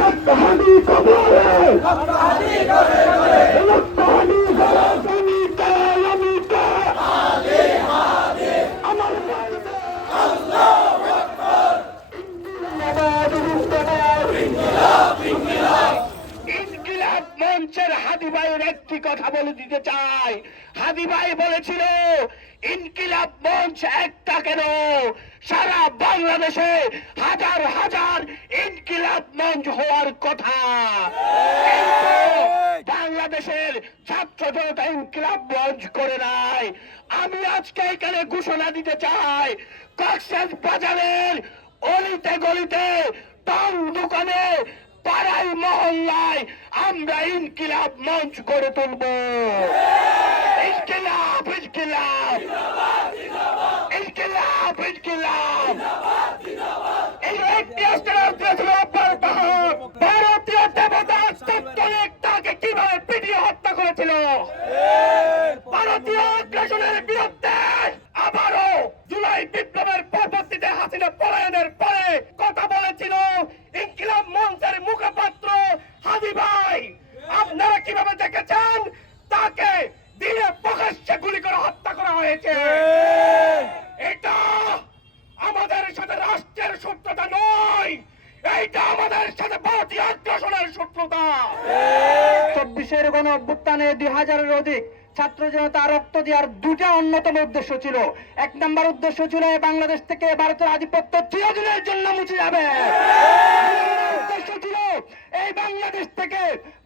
রক্তহানি কবরে রক্তহানি করে জমিতে জমিতে আমার ইনকিলাব মঞ্চের হাদি ভাইয়ের একটি কথা বলে দিতে চাই। হাদি ভাই বলেছিল ইনকিলাব মঞ্চ একটা কেন, সারা বাংলাদেশে হাজার হাজার ইনকিলাব মঞ্চ হওয়ার কথা। বাংলাদেশের ছাত্র জনতা ইনকিলাব মঞ্চ করে নাই। আমি আজকে এখানে ঘোষণা দিতে চাই, কক্সবাজার বাজারের অলিতে গলিতে টং দোকানে পাড়ায় মহল্লায় আমরা ইনকিলাব মঞ্চ করে তুলব। ইনকিলাব ইনকিলাব ইনকিলাব ইনকিলাব। এই একটি ভারতীয় দেবতা তাকে কিভাবে পিটিয়ে হত্যা করেছিল, ভারতীয় আগ্রাসনের বিরুদ্ধে আবারও জুলাই বিপ্লবের পরবর্তীতে হাসিনা পলায়নের পরে কথা বলেছিল ইনকিলাব মঞ্চের মুখপাত্র হাদি ভাই। আপনারা কিভাবে দেখেছেন তাকে দিনে প্রকাশ্যে গুলি করে হত্যা করা হয়েছে। এটা আমাদের সাথে রাষ্ট্রের শত্রুতা নয়, এইটা আমাদের সাথে ভারতীয় আগ্রাসনের শত্রুতা। 24-এর গণ অভ্যুত্থানে 2000-এর অধিক ছাত্র জনতা রক্ত দেওয়ার দুটা অন্যতম উদ্দেশ্য ছিল। এক নম্বর উদ্দেশ্য ছিল বাংলাদেশ থেকে ভারতের আধিপত্য চিরদিনের জন্য মুছে যাবে। উদ্দেশ্য ছিল এই বাংলাদেশ থেকে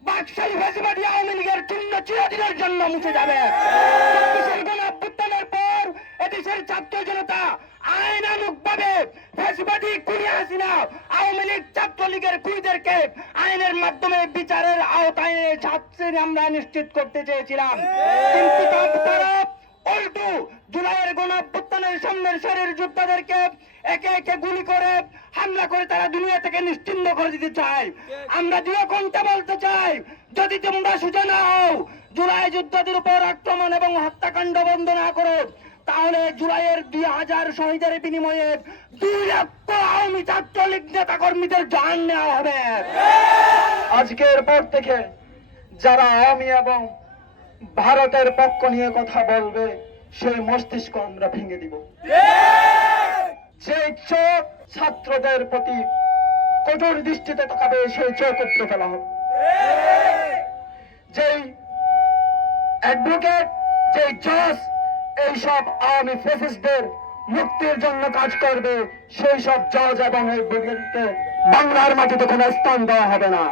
বাকশালী ফ্যাসিবাদী আওয়ামী লীগের চিহ্ন চিরদিনের জন্য মুছে যাবে। 24-এর গণ অভ্যুত্থানের পর এদেশের ছাত্র জনতা আইনানুগ ভাবে ফ্যাসিবাদী খুনি হাসিনা আওয়ামী লীগ ছাত্রলীগের খুনিদেরকে আইনের মাধ্যমে বিচারের আওতায় ছাত্রী আমরা নিশ্চিত করতে চেয়েছিলাম, কিন্তু তারা উল্টো জুলাইয়ের গণ অভ্যুত্থানের সামনের সারির যোদ্ধাদেরকে একে একে গুলি করে হামলা করে তারা দুনিয়া থেকে নিশ্চিহ্ন করে দিতে চায়। আমরা দৃঢ়কণ্ঠে বলতে চাই, যদি তোমরা সুজা না হও, জুলাই যোদ্ধাদের উপর আক্রমণ এবং হত্যাকাণ্ড বন্ধ না করো, তাহলে জুলাইয়ের 2000 শহীদের বিনিময়ে 2 লক্ষ আওয়ামী ছাত্রলীগ নেতা কর্মীদের জান নেওয়া হবে। আজকের পর থেকে যারা আওয়ামী এবং ভারতের পক্ষ নিয়ে কথা বলবে সেই মস্তিষ্ক আমরা ভেঙে দিব। সেই চোখ ছাত্রদের প্রতি কঠোর দৃষ্টিতে তাকাবে সেই চোখ উপড়ে ফেলা হবে। যেই অ্যাডভোকেট, যেই জজ এইসব আওয়ামী ফ্যাসিস্টদের মুক্তির জন্য কাজ করবে, সেই সব জজ এবং অ্যাডভোকেটকে বাংলার মাটিতে কোনো স্থান দেওয়া হবে না।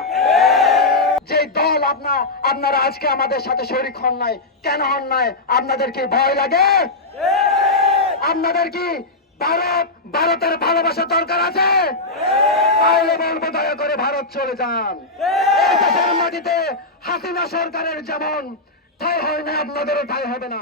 যে দল আপনারা আজকে আমাদের সাথে শরীক হন নাই, কেন হন নাই? আপনাদের কি ভয় লাগে? আপনাদের কি ভারতের ভালোবাসা দরকার আছে? তাহলে বলবো দয়া করে ভারত চলে যান। এই দেশের মাটিতে হাসিনা সরকারের যেমন ঠাঁই হয় না, আপনাদেরও ঠাঁই হবে না।